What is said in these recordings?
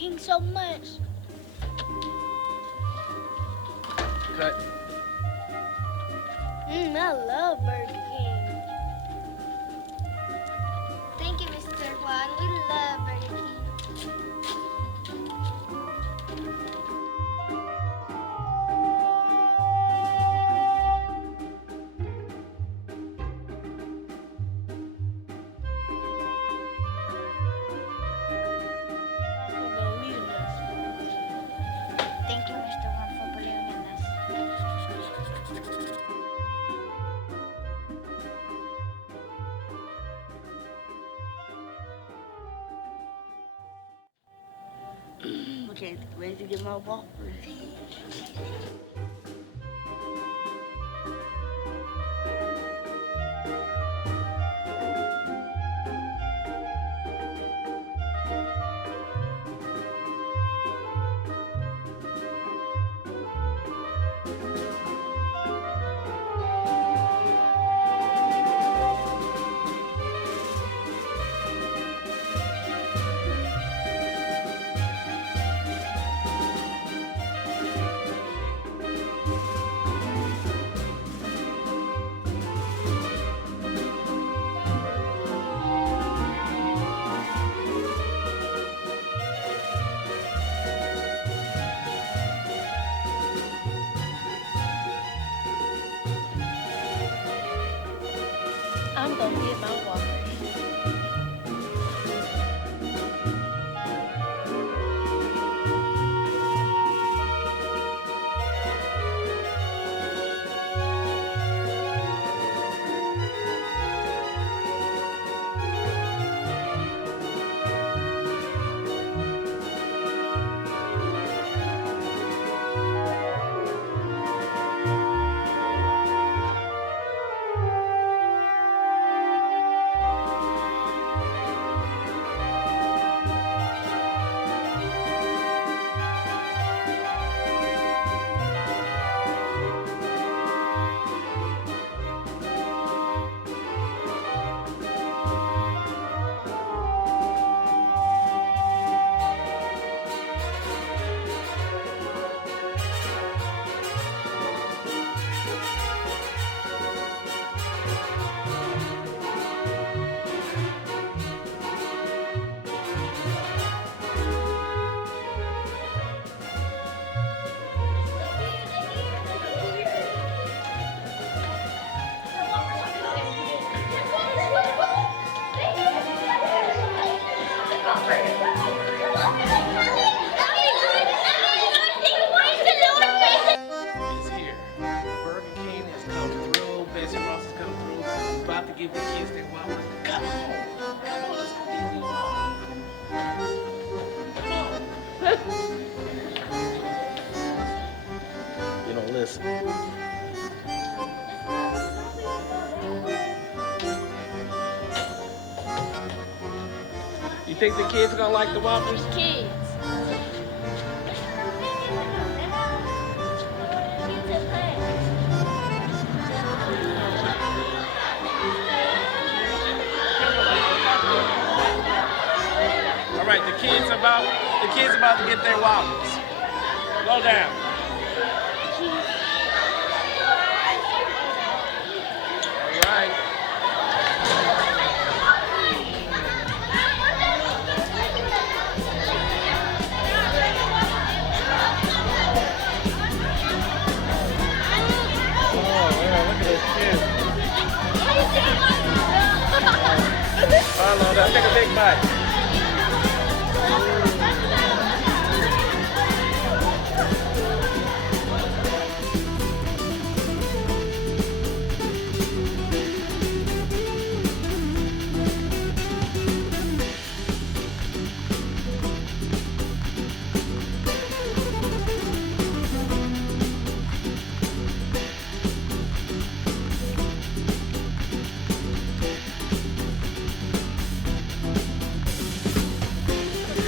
King so much. Cut. I love Burger King. Thank you, Mr. Juan. We love Burger King. Thank you, Mr. Juan, for believing in us. Okay, ready to get my Whoppers? I'm gonna get my Whopper. Is here. Burger King has come through. Bessie Ross has come through. We're about to give the kids their Whoppers. Come on. Come on, let's go get these Whoppers. Come on. You don't listen. You think the kids are gonna like the Whoppers? Kids. All right, the kids about to get their Whoppers. Go down. All right. Oh man, look at this kid. Oh no, let's take a big bite.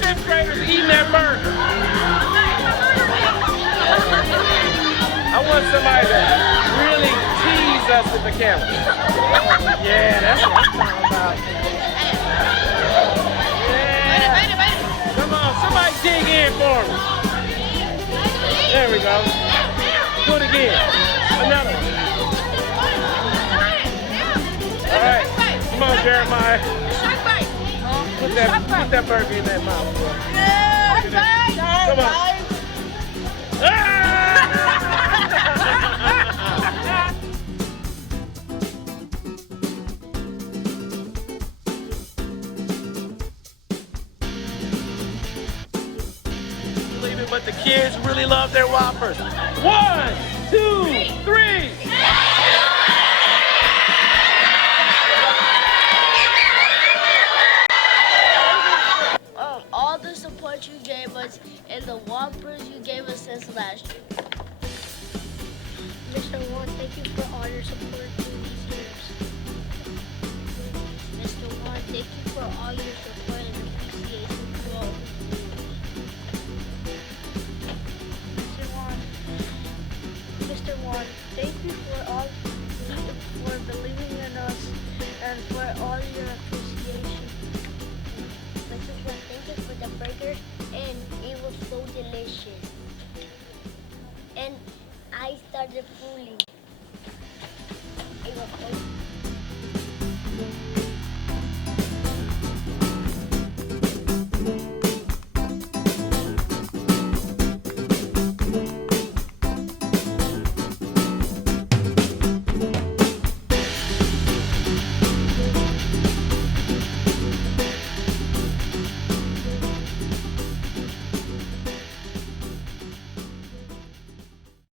Fifth graders eating that burger. I want somebody to really tease us with the camera. Yeah, that's what I'm talking about. Yeah. Come on, somebody dig again. Another one. All right. Come on, Jeremiah. Put that burger in that mouth, boy. Come on. Ah! Believe it, but the kids really love their Whoppers. 1, 2, 3. All the support you gave us and the Whoppers you gave us since last year. Mr. Juan, thank you for all your support through these years. Mr. Juan, thank you for all your support.